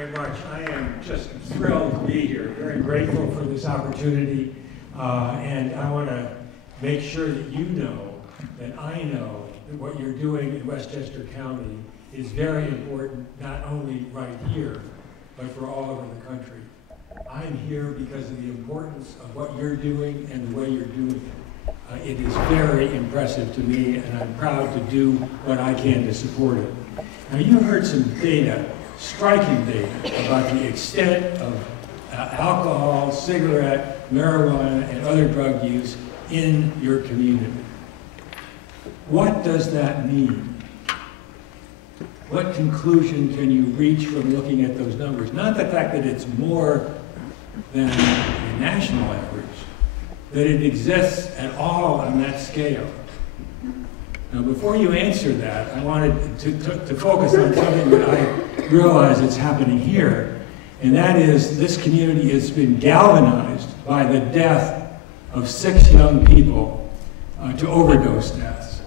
very much. I am just thrilled to be here, very grateful for this opportunity, and I want to make sure that you know that I know that what you're doing in Westchester County is very important, not only right here, but for all over the country. I'm here because of the importance of what you're doing and the way you're doing it. It is very impressive to me, and I'm proud to do what I can to support it. Now, you heard some data, striking data, about the extent of alcohol, cigarette, marijuana, and other drug use in your community. What does that mean? What conclusion can you reach from looking at those numbers? Not the fact that it's more than the national average, that it exists at all on that scale. Now, before you answer that, I wanted to focus on something that I realize is happening here, and that is this community has been galvanized by the death of 6 young people to overdose deaths.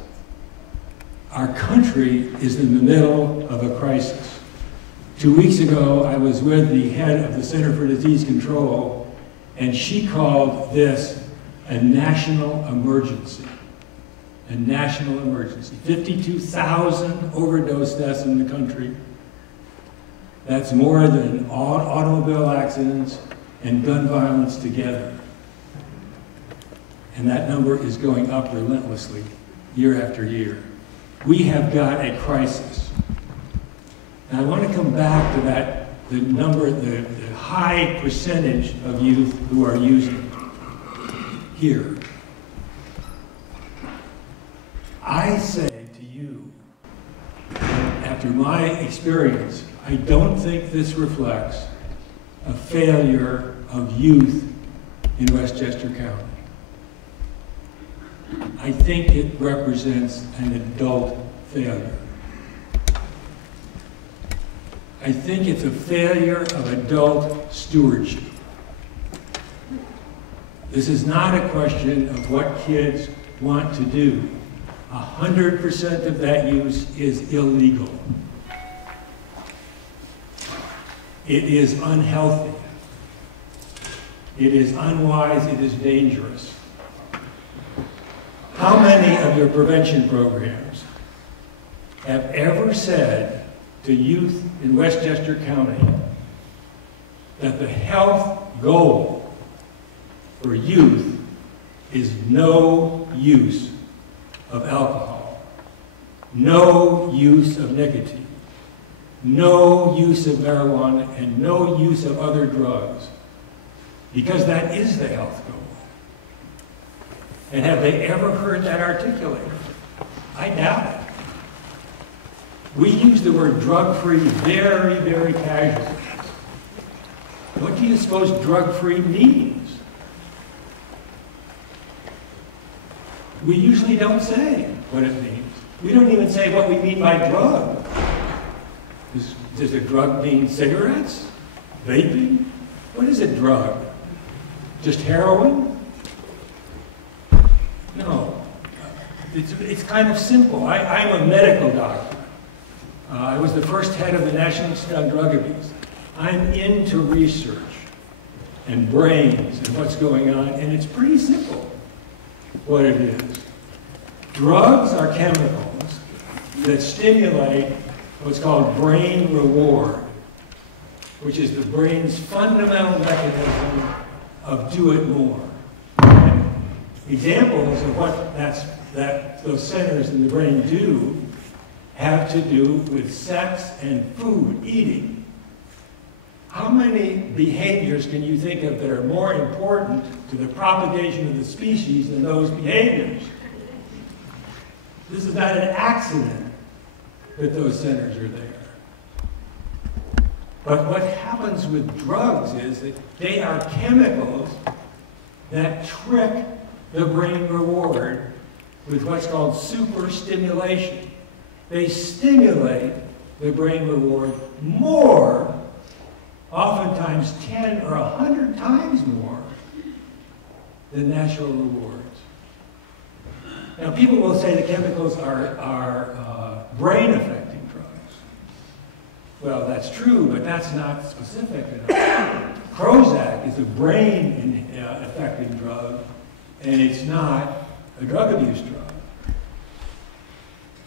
Our country is in the middle of a crisis. 2 weeks ago, I was with the head of the Center for Disease Control, and she called this a national emergency. A national emergency. 52,000 overdose deaths in the country. That's more than all automobile accidents and gun violence together. And that number is going up relentlessly, year after year. We have got a crisis. And I want to come back to that, the high percentage of youth who are using here. I say to you, after my experience, I don't think this reflects a failure of youth in Westchester County. I think it represents an adult failure. I think it's a failure of adult stewardship. This is not a question of what kids want to do. 100% of that use is illegal. It is unhealthy. It is unwise. It is dangerous. How many of your prevention programs have ever said to youth in Westchester County that the health goal for youth is no use of alcohol, no use of nicotine, no use of marijuana, and no use of other drugs, because that is the health goal? And have they ever heard that articulated? I doubt it. We use the word drug-free very, very casually. What do you suppose drug-free means? We usually don't say what it means. We don't even say what we mean by drug. Does a drug mean cigarettes? Vaping? What is a drug? Just heroin? No. It's kind of simple. I'm a medical doctor. I was the first head of the National Institute on Drug Abuse. I'm into research and brains and what's going on, and it's pretty simple what it is. Drugs are chemicals that stimulate what's called brain reward, which is the brain's fundamental mechanism of do it more. Examples of what those centers in the brain do have to do with sex and food, eating. How many behaviors can you think of that are more important to the propagation of the species than those behaviors? This is not an accident that those centers are there. But what happens with drugs is that they are chemicals that trick the brain reward with what's called superstimulation. They stimulate the brain reward more, oftentimes 10 or 100 times more than natural rewards. Now, people will say the chemicals are brain-affecting drugs. Well, that's true, but that's not specific enough. Prozac is a brain-affecting drug, and it's not a drug abuse drug.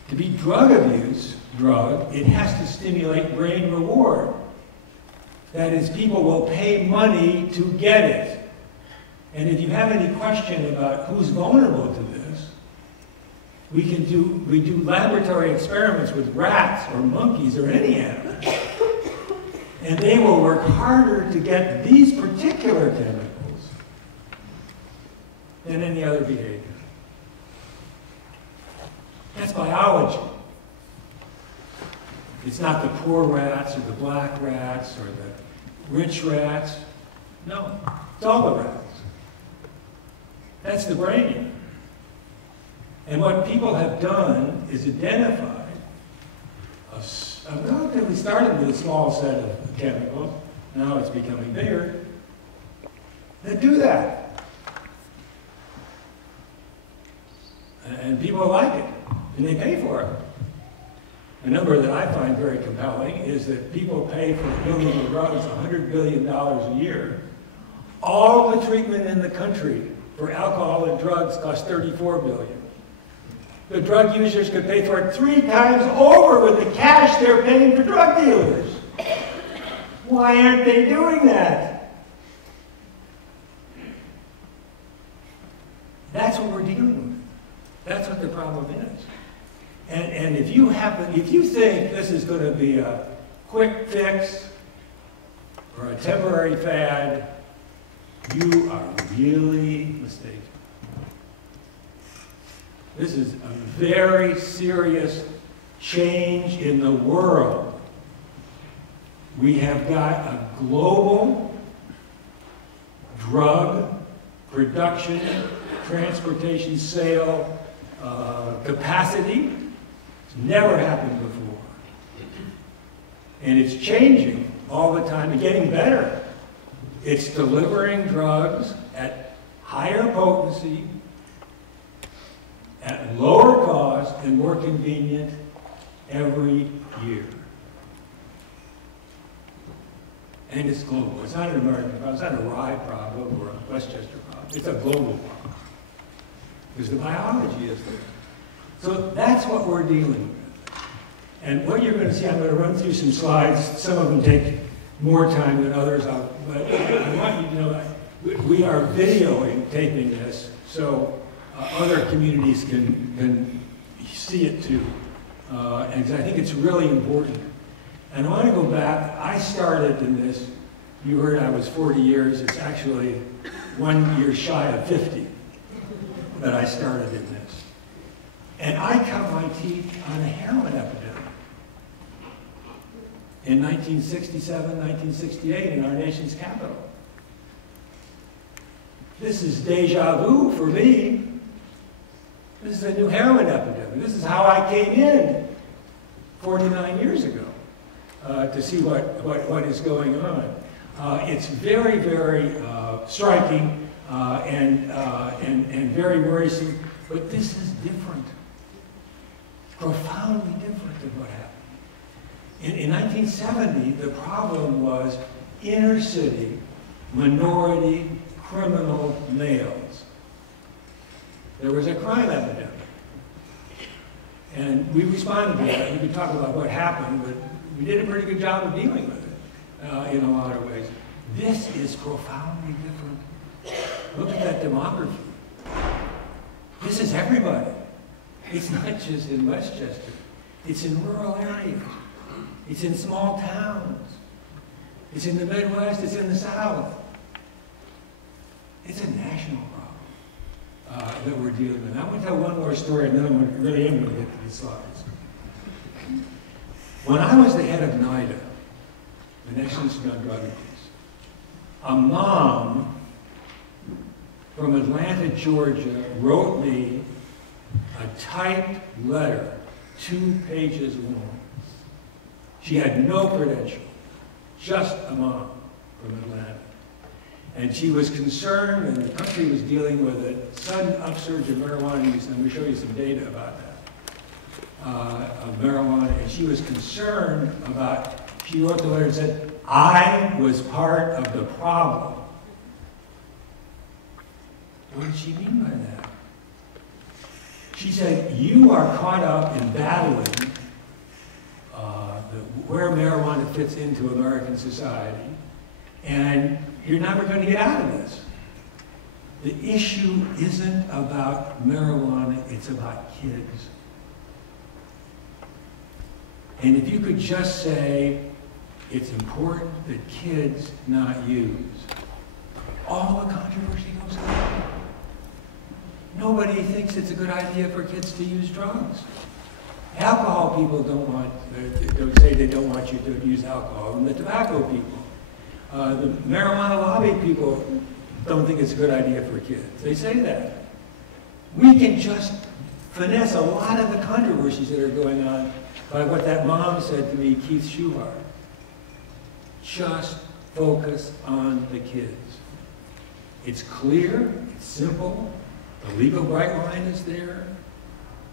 To be drug abuse drug, it has to stimulate brain reward. That is, people will pay money to get it. And if you have any question about who's vulnerable to this, we do laboratory experiments with rats or monkeys or any animal. And they will work harder to get these particular chemicals than any other behavior. That's biology. It's not the poor rats or the black rats or the rich rats. No, it's all the rats. That's the brain. And what people have done is identified a relatively started with a small set of chemicals. Now it's becoming bigger. That do that. And people like it, and they pay for it. A number that I find very compelling is that people pay for illegal drugs $100 billion a year. All the treatment in the country for alcohol and drugs costs $34 billion. The drug users could pay for it 3 times over with the cash they're paying for drug dealers. Why aren't they doing that? That's what we're dealing with. That's what the problem is. And if you think this is going to be a quick fix or a temporary fad, you are really mistaken. This is a very serious change in the world. We have got a global drug production, transportation, sale capacity. It's never happened before. And it's changing all the time and getting better. It's delivering drugs at higher potency, at lower cost, and more convenient every year. And it's global. It's not an American problem. It's not a Rye problem or a Westchester problem. It's a global problem. Because the biology is there. So that's what we're dealing with. And what you're going to see, I'm going to run through some slides. Some of them take more time than others. But I want you to know that we are videoing, taping this, so other communities can see it too. And I think it's really important. And I want to go back. I started in this. You heard I was 40 years. It's actually 1 year shy of 50 that I started in this. And I cut my teeth on a heroin epidemic in 1967, 1968 in our nation's capital. This is deja vu for me. This is a new heroin epidemic. This is how I came in 49 years ago to see what is going on. It's very, very striking and very worrisome, but this is different, profoundly different than what happened. In 1970, the problem was inner city, minority, criminal males. There was a crime epidemic. And we responded to that. We could talk about what happened, but we did a pretty good job of dealing with it in a lot of ways. This is profoundly different. Look at that demography. This is everybody. It's not just in Westchester. It's in rural areas. It's in small towns. It's in the Midwest. It's in the South. It's a national problem that we're dealing with. I want to tell one more story, and then I really am going to get to these slides. When I was the head of NIDA, the National Institute on Drug Abuse, a mom from Atlanta, Georgia, wrote me a typed letter, 2 pages long. She had no credential, just a mom from Atlanta. And she was concerned, and the country was dealing with a sudden upsurge of marijuana use. And I'm going to show you some data about that, of marijuana. And she was concerned about She wrote the letter and said, I was part of the problem. What did she mean by that? She said, you are caught up in battling where marijuana fits into American society, and you're never going to get out of this. The issue isn't about marijuana, it's about kids. And if you could just say, it's important that kids not use, all the controversy goes away. Nobody thinks it's a good idea for kids to use drugs. Alcohol people don't say they don't want you to use alcohol, and the tobacco people. The marijuana lobby people don't think it's a good idea for kids. They say that. We can just finesse a lot of the controversies that are going on by what that mom said to me, Keith Schuhart. Just focus on the kids. It's clear, it's simple, the legal bright line is there,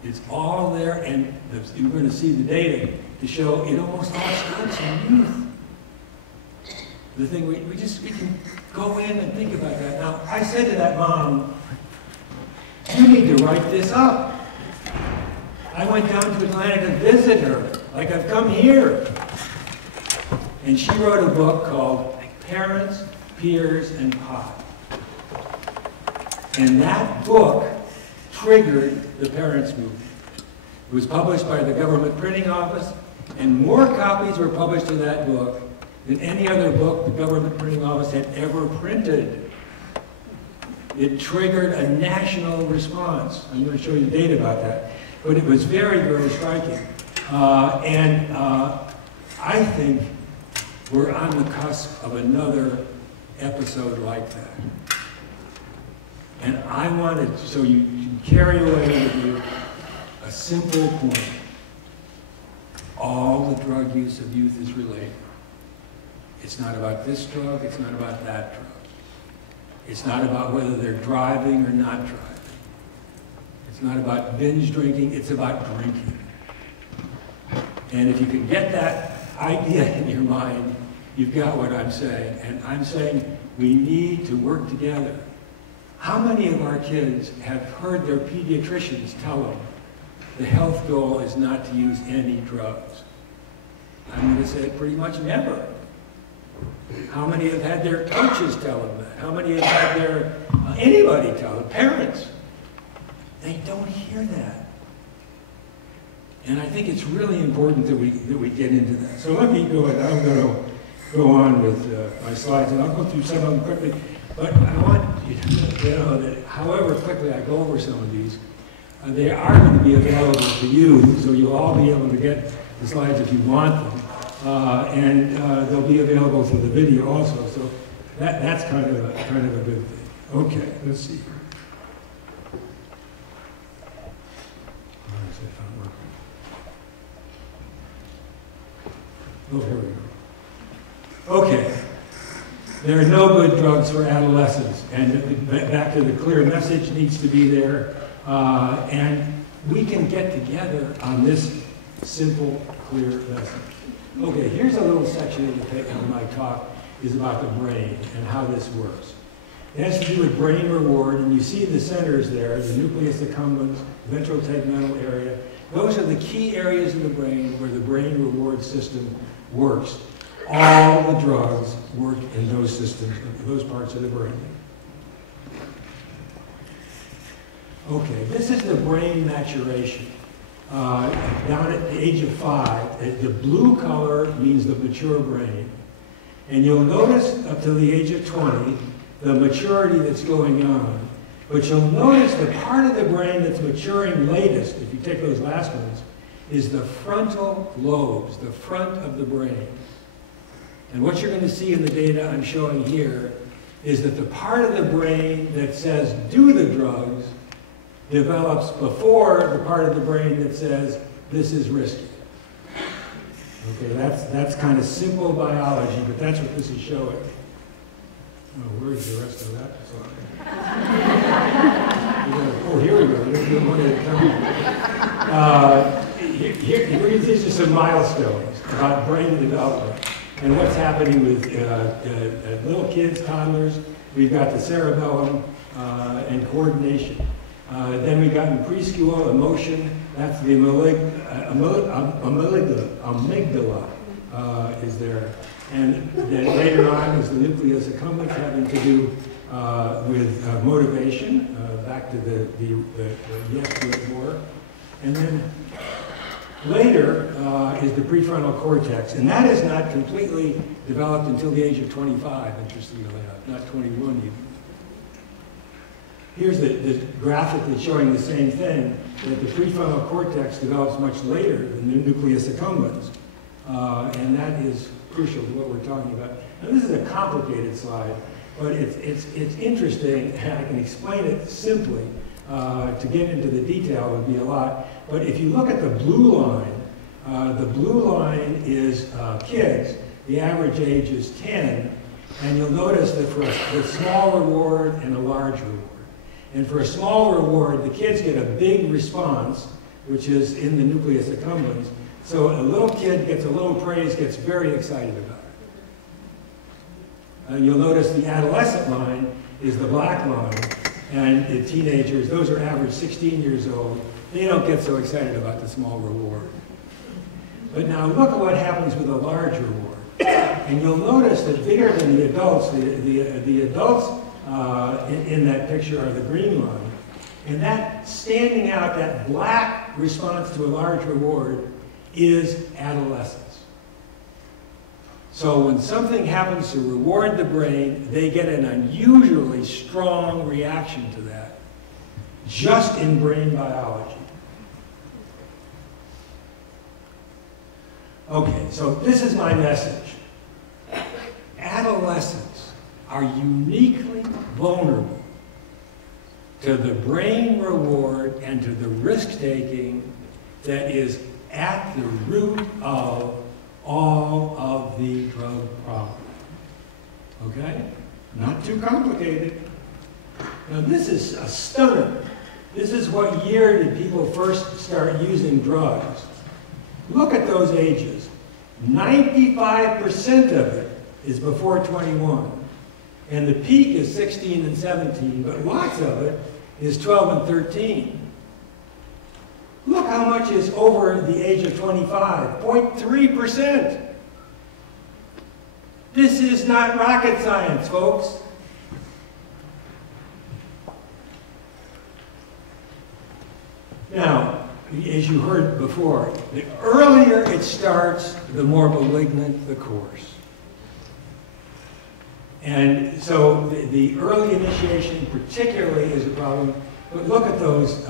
it's all there, and you're going to see the data to show it almost all starts in youth. The thing we can go in and think about that. Now, I said to that mom, you need to write this up. I went down to Atlanta to visit her, like I've come here. And she wrote a book called Parents, Peers, and Pot. And that book triggered the parents movement. It was published by the government printing office, and more copies were published of that book than any other book the government printing office had ever printed. It triggered a national response. I'm going to show you data about that. But it was very, very striking. I think we're on the cusp of another episode like that. And I wanted, so you can carry away with you a simple point. All the drug use of youth is related. It's not about this drug, it's not about that drug. It's not about whether they're driving or not driving. It's not about binge drinking, it's about drinking. And if you can get that idea in your mind, you've got what I'm saying. And I'm saying we need to work together. How many of our kids have heard their pediatricians tell them the health goal is not to use any drugs? I'm going to say pretty much never. How many have had their coaches tell them that? How many have had their, anybody tell them, parents? They don't hear that. And I think it's really important that we get into that. So let me go ahead. I'm going to go on with my slides, and I'll go through some of them quickly. But I want you to know that however quickly I go over some of these, they are going to be available to you, so you'll all be able to get the slides if you want them. And they'll be available for the video also, so that's kind of a good thing. Okay, let's see here. Oh, here we go. Okay. There are no good drugs for adolescents, and back to the clear message needs to be there. And we can get together on this simple, clear message. Okay, here's a little section of my talk is about the brain and how this works. It has to do with brain reward, and you see the centers there, the nucleus accumbens, ventral tegmental area. Those are the key areas of the brain where the brain reward system works. All the drugs work in those systems, those parts of the brain. Okay, this is the brain maturation. Down at the age of 5, the blue color means the mature brain. And you'll notice up to the age of 20, the maturity that's going on. But you'll notice the part of the brain that's maturing latest, if you take those last ones, is the frontal lobes, the front of the brain. And what you're going to see in the data I'm showing here is that the part of the brain that says do the drugs develops before the part of the brain that says this is risky. Okay, that's kind of simple biology, but that's what this is showing. Oh, where's the rest of that slide? Oh, here we go. One at a time. These are some milestones. about brain development and what's happening with little kids, toddlers. We've got the cerebellum and coordination. Then we got in preschool, emotion. That's the amygdala is there. And then later on is the nucleus accumbens, having to do with motivation, back to the yes, do it more. And then later is the prefrontal cortex, and that is not completely developed until the age of 25, interestingly enough, not 21 even. Here's the graphic that's showing the same thing, that the prefrontal cortex develops much later than the nucleus accumbens, and that is crucial to what we're talking about. Now this is a complicated slide, but it's interesting, and I can explain it simply. To get into the detail would be a lot, but if you look at the blue line is kids. The average age is 10, and you'll notice that for a small reward and a large reward. And for a small reward, the kids get a big response, which is in the nucleus accumbens. So a little kid gets a little praise, gets very excited about it. You'll notice the adolescent line is the black line, and the teenagers, those are average 16 years old. They don't get so excited about the small reward. But now look at what happens with a large reward. And you'll notice that bigger than the adults, the adults in that picture are the green line. And that standing out, that black response to a large reward is adolescence. So when something happens to reward the brain, they get an unusually strong reaction to that, just in brain biology. Okay, so this is my message. Adolescents are uniquely vulnerable to the brain reward and to the risk-taking that is at the root of all of the drug problem. Okay? Not too complicated. Now this is a stunner. This is what year did people first start using drugs? Look at those ages. 95% of it is before 21. And the peak is 16 and 17, but lots of it is 12 and 13. Look how much is over the age of 25, 0.3%. This is not rocket science, folks. Now, as you heard before, the earlier it starts, the more malignant the course. And so the early initiation particularly is a problem. But look at those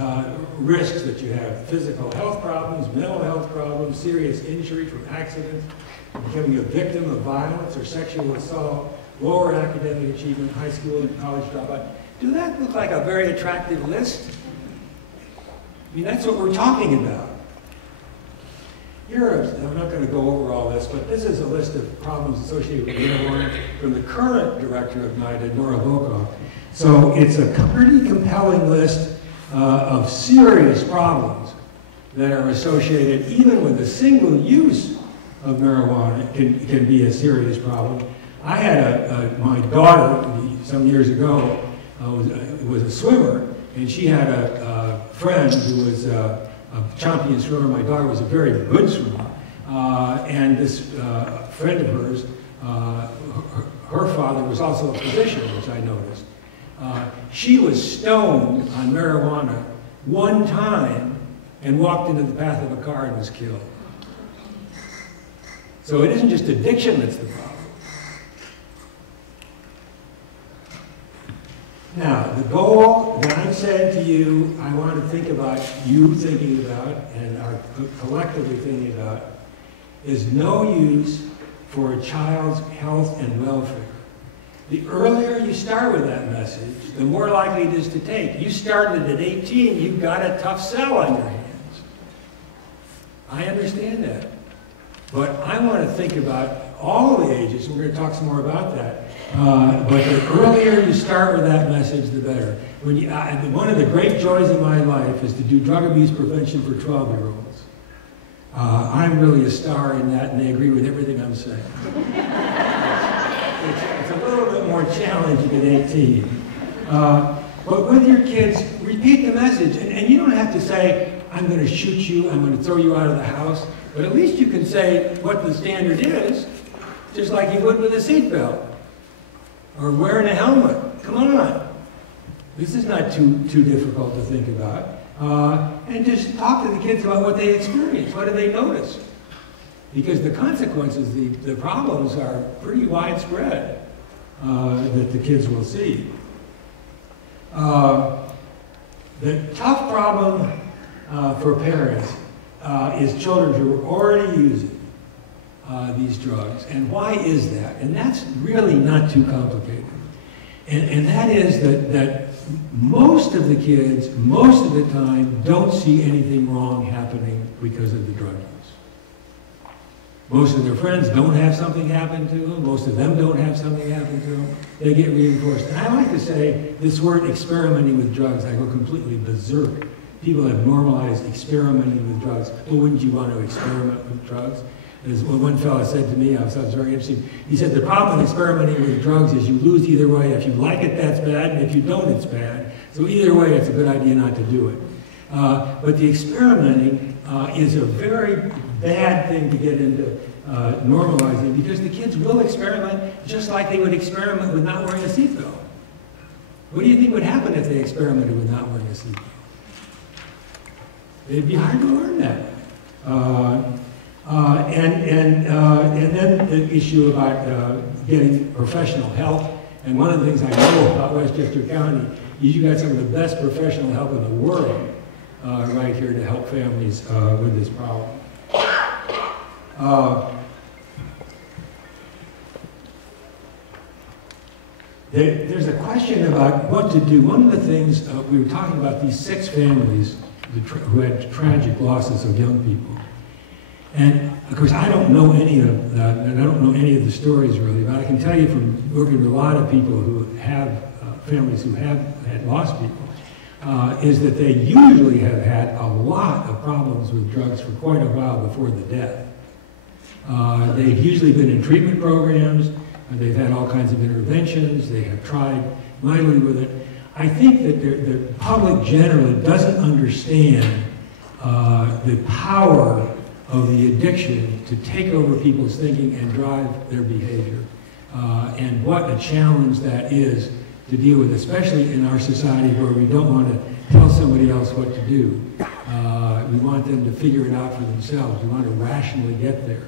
risks that you have. Physical health problems, mental health problems, serious injury from accidents, becoming a victim of violence or sexual assault, lower academic achievement, high school and college dropout. Do that look like a very attractive list? I mean, that's what we're talking about. I'm not going to go over all this, but this is a list of problems associated with marijuana from the current director of NIDA, Nora Volkoff. So it's a pretty compelling list of serious problems that are associated, even with the single use of marijuana can be a serious problem. I had my daughter, some years ago, was a swimmer, and she had a friend who was a champion swimmer. My daughter was a very good swimmer, and this friend of hers, her father was also a physician, which I noticed. She was stoned on marijuana one time and walked into the path of a car and was killed. So it isn't just addiction that's the problem. Now, the goal that I'm saying to you, I want to think about, you thinking about, and are collectively thinking about, is no use for a child's health and welfare. The earlier you start with that message, the more likely it is to take. You started at 18, you've got a tough sell on your hands. I understand that. But I want to think about all the ages, and we're going to talk some more about that. But the earlier you start with that message, the better. One of the great joys of my life is to do drug abuse prevention for 12-year-olds. I'm really a star in that, and they agree with everything I'm saying. It's a little bit more challenging at 18. But with your kids, repeat the message. And you don't have to say, I'm going to shoot you, I'm going to throw you out of the house. But at least you can say what the standard is, just like you would with a seatbelt. Or wearing a helmet. Come on. This is not too difficult to think about. And just talk to the kids about what they experience. What do they notice? Because the consequences, the problems are pretty widespread that the kids will see. The tough problem for parents is children who are already using these drugs. And why is that? And that's really not too complicated. And that is that most of the kids, most of the time, don't see anything wrong happening because of the drug use. Most of their friends don't have something happen to them. Most of them don't have something happen to them. They get reinforced. And I like to say this word experimenting with drugs, I go completely berserk. People have normalized experimenting with drugs. Well, wouldn't you want to experiment with drugs? As one fellow said to me, I thought it was very interesting. He said, the problem with experimenting with drugs is you lose either way. If you like it, that's bad, and if you don't, it's bad. So either way, it's a good idea not to do it. But the experimenting is a very bad thing to get into normalizing, because the kids will experiment just like they would experiment with not wearing a seatbelt. What do you think would happen if they experimented with not wearing a seatbelt? It'd be hard to learn that. And then the issue about getting professional help. And one of the things I know about Westchester County is you got some of the best professional help in the world right here to help families with this problem. There's a question about what to do. One of the things, we were talking about these 6 families who had tragic losses of young people. And of course, I don't know any of that, and I don't know any of the stories really, but I can tell you from working with a lot of people who have families who have had lost people, is that they usually have had a lot of problems with drugs for quite a while before the death. They've usually been in treatment programs, they've had all kinds of interventions, they have tried mightily with it. I think that the public generally doesn't understand the power of the addiction to take over people's thinking and drive their behavior. And what a challenge that is to deal with, especially in our society where we don't want to tell somebody else what to do. We want them to figure it out for themselves. We want to rationally get there.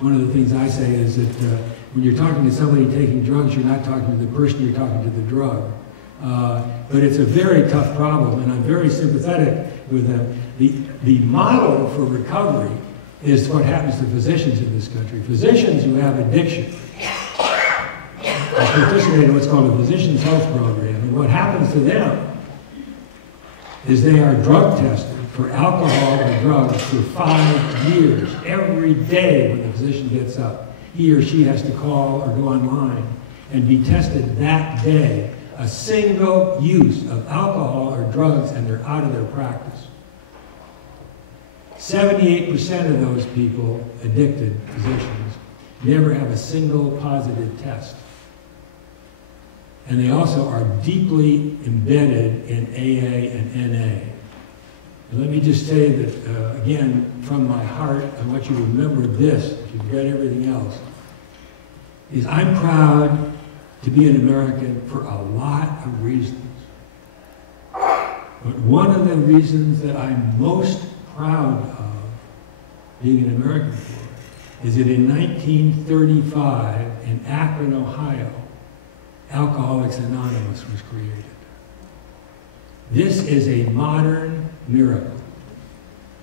One of the things I say is that when you're talking to somebody taking drugs, you're not talking to the person, you're talking to the drug. But it's a very tough problem, and I'm very sympathetic with them. The model for recovery is what happens to physicians in this country. Physicians who have addiction participate in what's called a physician's health program, and what happens to them is they are drug tested for alcohol or drugs for 5 years. Every day when the physician gets up, he or she has to call or go online and be tested that day. A single use of alcohol or drugs and they're out of their practice. 78% of those people, addicted physicians, never have a single positive test. And they also are deeply embedded in AA and NA. And let me just say that, again, from my heart, I want you to remember this, if you've read everything else, is I'm proud to be an American for a lot of reasons. But one of the reasons that I'm most proud of being an American for is that in 1935, in Akron, Ohio, Alcoholics Anonymous was created. This is a modern miracle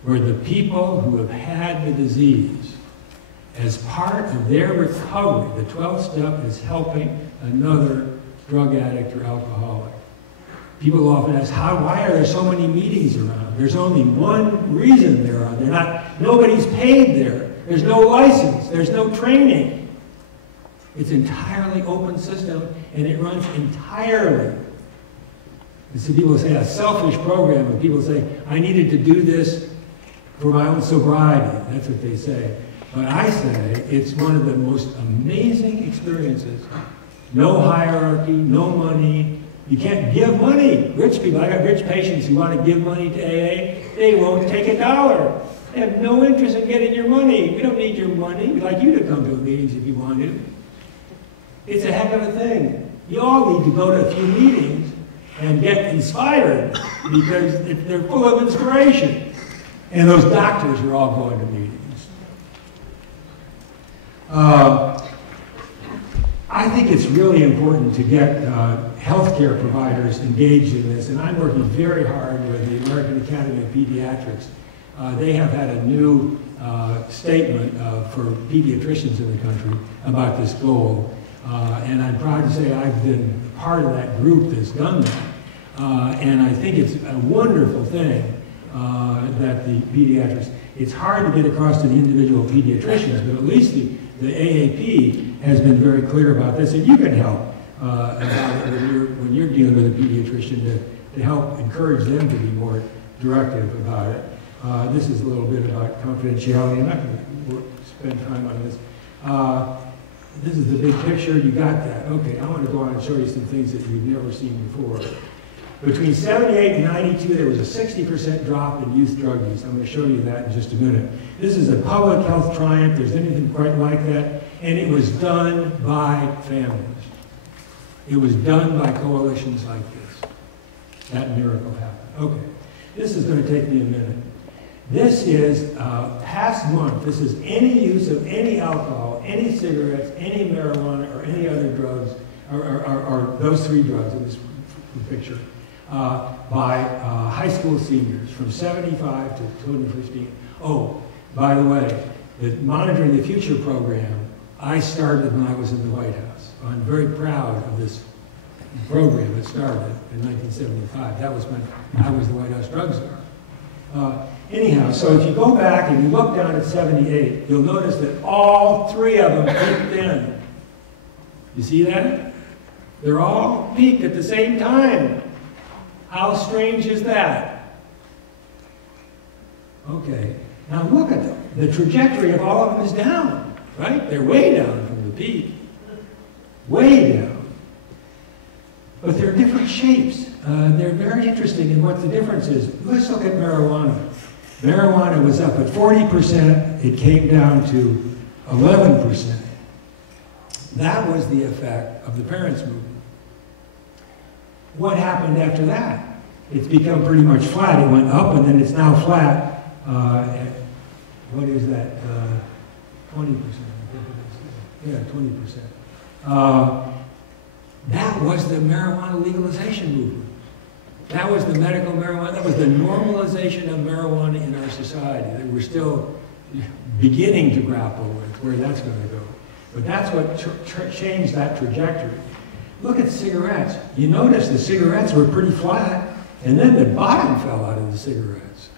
where the people who have had the disease, as part of their recovery, the 12th step is helping another drug addict or alcoholic. People often ask, why are there so many meetings around? There's only one reason there are. Nobody's paid there. There's no license. There's no training. It's entirely open system, and it runs entirely. And so people say a selfish program, and people say, I needed to do this for my own sobriety. That's what they say. But I say it's one of the most amazing experiences. No hierarchy, no money. You can't give money. Rich people, I got rich patients who want to give money to AA. They won't take $1. They have no interest in getting your money. We don't need your money. We'd like you to come to meetings if you want to. It's a heck of a thing. You all need to go to a few meetings and get inspired because they're full of inspiration. And those doctors are all going to meetings. I think it's really important to get healthcare providers engaged in this, and I'm working very hard with the American Academy of Pediatrics. They have had a new statement for pediatricians in the country about this goal, and I'm proud to say I've been part of that group that's done that. And I think it's a wonderful thing that the pediatrics, it's hard to get across to the individual pediatricians, but at least the AAP has been very clear about this, and you can help about it when you're dealing with a pediatrician to help encourage them to be more directive about it. This is a little bit about confidentiality. I'm not going to spend time on this. This is the big picture. You got that. Okay, I want to go on and show you some things that you've never seen before. Between 78 and 92, there was a 60% drop in youth drug use. I'm going to show you that in just a minute. This is a public health triumph. There's anything quite like that. And it was done by families. It was done by coalitions like this. That miracle happened. Okay, this is going to take me a minute. This is past month. This is any use of any alcohol, any cigarettes, any marijuana, or any other drugs, or those three drugs in this picture, by high school seniors from 75 to 2015. Oh, by the way, the Monitoring the Future program, I started when I was in the White House. I'm very proud of this program that started in 1975. That was when I was the White House drug czar. Anyhow, so if you go back and you look down at 78, you'll notice that all three of them peaked in. You see that? They're all peaked at the same time. How strange is that? Okay, now look at the trajectory of all of them is down, right? They're way down from the peak. Way down. But they're different shapes. They're very interesting in what the difference is. Let's look at marijuana. Marijuana was up at 40%. It came down to 11%. That was the effect of the parents' movement. What happened after that? It's become pretty much flat. It went up and then it's now flat. At, what is that? 20%. Yeah, 20%. That was the marijuana legalization movement. That was the medical marijuana. That was the normalization of marijuana in our society that we're still beginning to grapple with where that's going to go. But that's what changed that trajectory. Look at cigarettes. You notice the cigarettes were pretty flat, and then the bottom fell out of the cigarettes.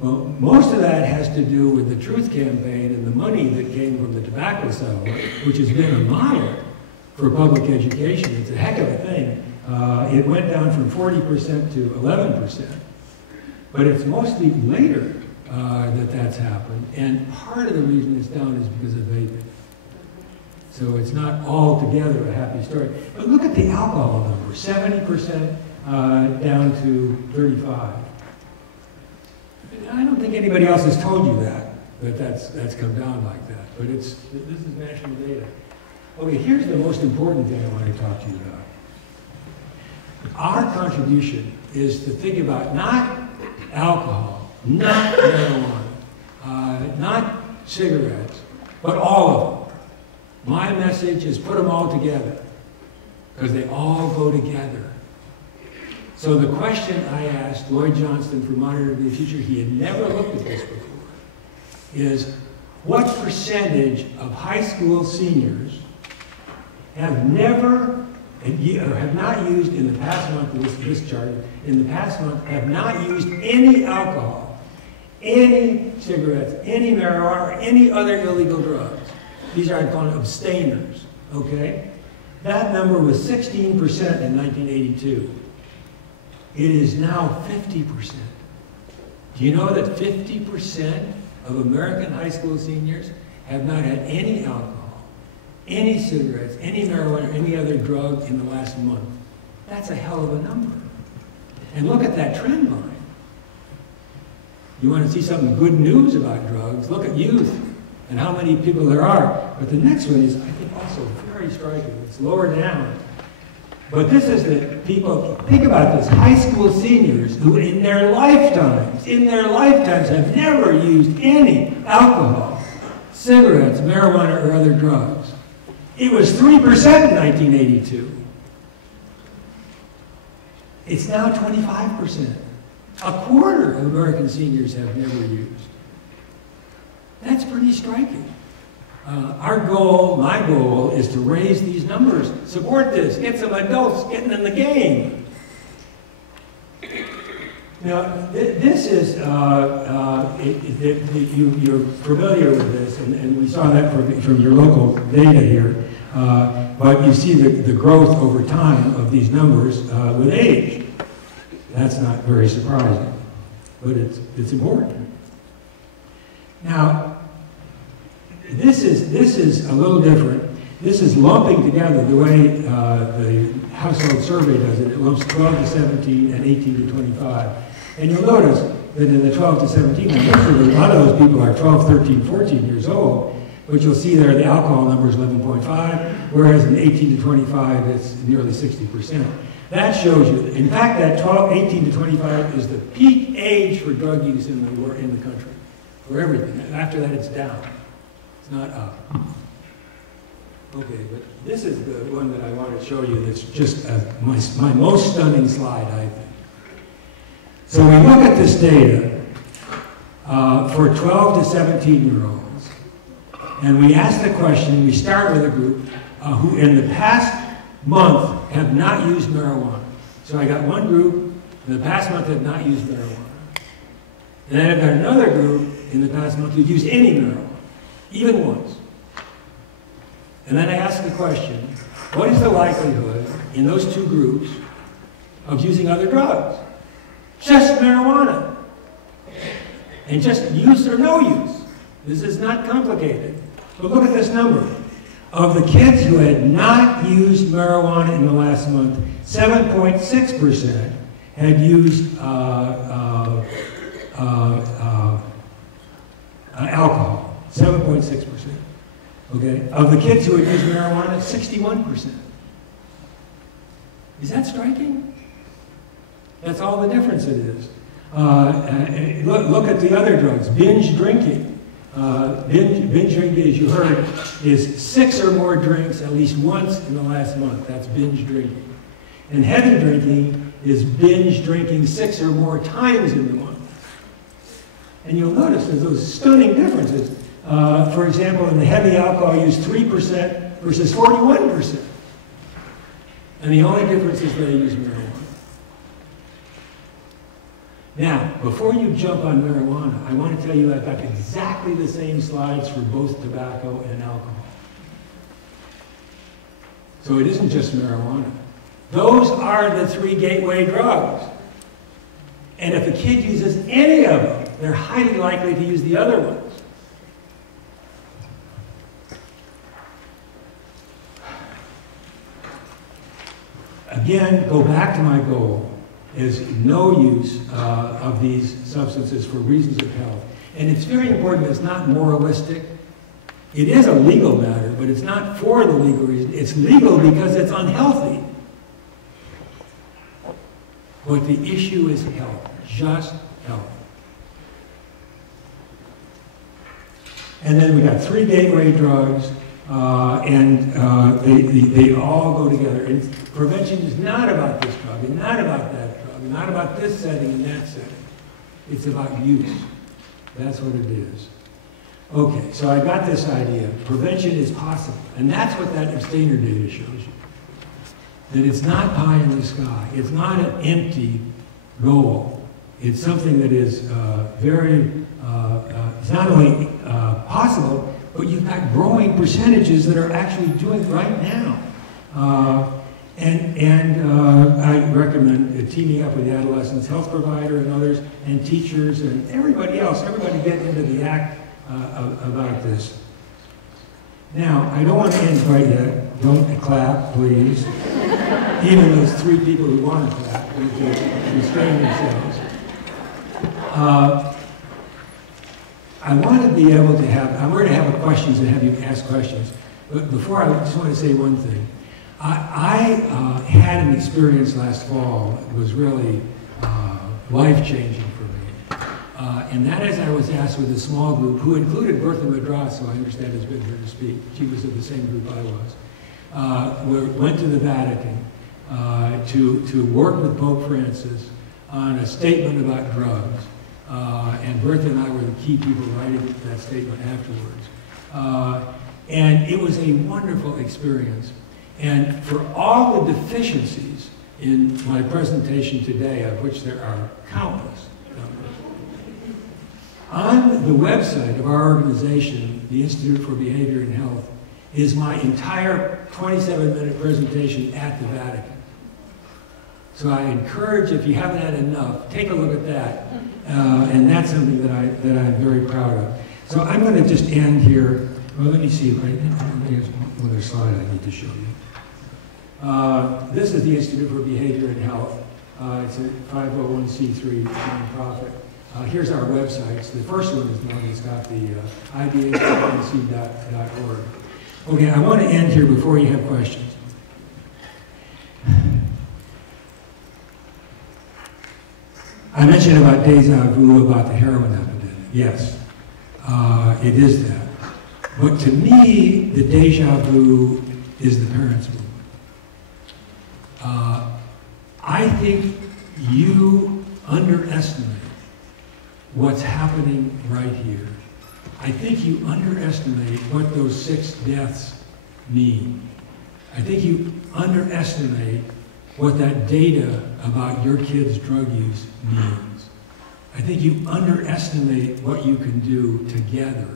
Well, most of that has to do with the Truth Campaign and the money that came from the tobacco settlement, which has been a model for public education. It's a heck of a thing. It went down from 40% to 11%. But it's mostly later that's happened, and part of the reason it's down is because of vaping. So it's not altogether a happy story. But look at the alcohol number, 70% down to 35. I don't think anybody else has told you that's come down like that. But this is national data. Okay, here's the most important thing I want to talk to you about. Our contribution is to think about not alcohol, not marijuana, not cigarettes, but all of them. My message is put them all together, because they all go together. So the question I asked Lloyd Johnston for Monitoring the Future, he had never looked at this before, is what percentage of high school seniors have never, or have not used in the past month, this chart, in the past month, have not used any alcohol, any cigarettes, any marijuana, or any other illegal drugs. These are called abstainers, okay? That number was 16% in 1982. It is now 50%. Do you know that 50% of American high school seniors have not had any alcohol, any cigarettes, any marijuana, or any other drug in the last month? That's a hell of a number. And look at that trend line. You want to see some good news about drugs, look at youth and how many people there are. But the next one is, I think, also very striking. It's lower down. But this is that people, think about this, high school seniors who in their lifetimes have never used any alcohol, cigarettes, marijuana, or other drugs. It was 3% in 1982. It's now 25%. A quarter of American seniors have never used. That's pretty striking. Our goal, my goal, is to raise these numbers, support this, get some adults getting in the game. Now, this is, you're familiar with this, and we saw that from your local data here, but you see the growth over time of these numbers with age. That's not very surprising, but it's important. Now, this is a little different. This is lumping together the way the household survey does it. It lumps 12 to 17 and 18 to 25. And you'll notice that in the 12 to 17, a lot of those people are 12, 13, 14 years old, but you'll see there the alcohol number is 11.5, whereas in 18 to 25, it's nearly 60%. That shows you, in fact, that 18 to 25 is the peak age for drug use in the country, for everything. And after that, it's down. It's not up. Okay, but this is the one that I want to show you that's just my most stunning slide, I think. So we look at this data for 12 to 17-year-olds, and we ask the question, we start with a group who in the past month have not used marijuana. So I got one group in the past month have not used marijuana. And then I've got another group in the past month who've used any marijuana, even once. And then I ask the question, what is the likelihood in those two groups of using other drugs? Just marijuana. And just use or no use. This is not complicated. But look at this number. Of the kids who had not used marijuana in the last month, 7.6% had used alcohol. 7.6%. Okay? Of the kids who had used marijuana, 61%. Is that striking? That's all the difference it is. Look at the other drugs. Binge drinking. Binge drinking, as you heard, is 6 or more drinks at least once in the last month. That's binge drinking. And heavy drinking is binge drinking 6 or more times in the month. And you'll notice there's those stunning differences. For example, in the heavy alcohol use, 3% versus 41%. And the only difference is they use marijuana. Now, before you jump on marijuana, I want to tell you I've got exactly the same slides for both tobacco and alcohol. So it isn't just marijuana. Those are the 3 gateway drugs. And if a kid uses any of them, they're highly likely to use the other ones. Again, go back to my goal. Is no use of these substances for reasons of health. And it's very important that it's not moralistic. It is a legal matter, but it's not for the legal reason. It's legal because it's unhealthy. But the issue is health, just health. And then we got 3 gateway drugs, and they all go together. And prevention is not about this drug, and not about that drug, and not about this setting and that setting. It's about use. That's what it is. Okay, so I got this idea. Prevention is possible. And that's what that abstainer data shows you. That it's not pie in the sky. It's not an empty goal. It's something that is it's not only possible, but you've got growing percentages that are actually doing it right now. And I recommend teaming up with the Adolescents health provider and others, and teachers and everybody else, everybody get into the act about this. Now, I don't want to end quite yet. Don't clap, please. Even those 3 people who want to clap, to restrain themselves. I want to be able to have, I'm going to have questions and have you ask questions. But before, I just want to say one thing. I had an experience last fall that was really life-changing for me. And that is, I was asked with a small group, who included Bertha Madras, who I understand has been here to speak. She was of the same group I was. Went to the Vatican to work with Pope Francis on a statement about drugs. And Bertha and I were the key people writing that statement afterwards. And it was a wonderful experience. And for all the deficiencies in my presentation today, of which there are countless, on the website of our organization, the Institute for Behavior and Health, is my entire 27-minute presentation at the Vatican. So I encourage, if you haven't had enough, take a look at that. And that's something that I'm very proud of. So I'm going to just end here. Well, let me see if there's one other slide I need to show you. This is the Institute for Behavior and Health. It's a 501c3 nonprofit. Here's our websites. The first one is the one that's got the ibhnc.org. Okay, I want to end here before you have questions. I mentioned about deja vu, about the heroin epidemic. Yes, it is that. But to me, the deja vu is the parents' movement. I think you underestimate what's happening right here. I think you underestimate what those 6 deaths mean. I think you underestimate what that data about your kids' drug use means. I think you underestimate what you can do together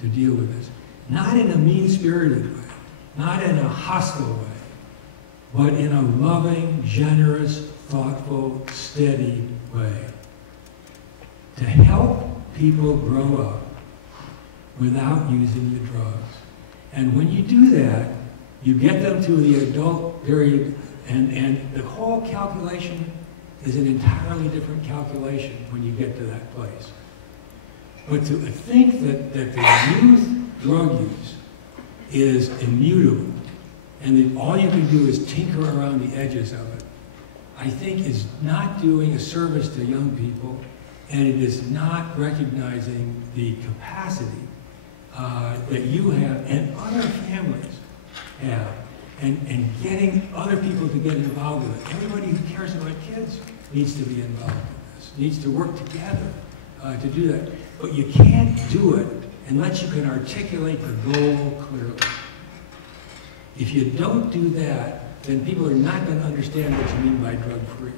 to deal with this. Not in a mean-spirited way, not in a hostile way, but in a loving, generous, thoughtful, steady way. To help people grow up without using the drugs. And when you do that, you get them to the adult period, and the whole calculation is an entirely different calculation when you get to that place. But to think that the youth drug use is immutable, and that all you can do is tinker around the edges of it, I think is not doing a service to young people, and it is not recognizing the capacity that you have and other families have, and getting other people to get involved with it. Everybody who cares about kids needs to be involved in this, needs to work together to do that. But you can't do it unless you can articulate the goal clearly. If you don't do that, then people are not going to understand what you mean by drug-free.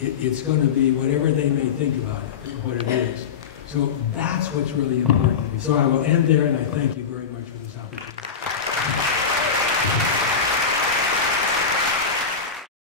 It's going to be whatever they may think about it, what it is. So that's what's really important to me. So I will end there, and I thank you very much for this opportunity.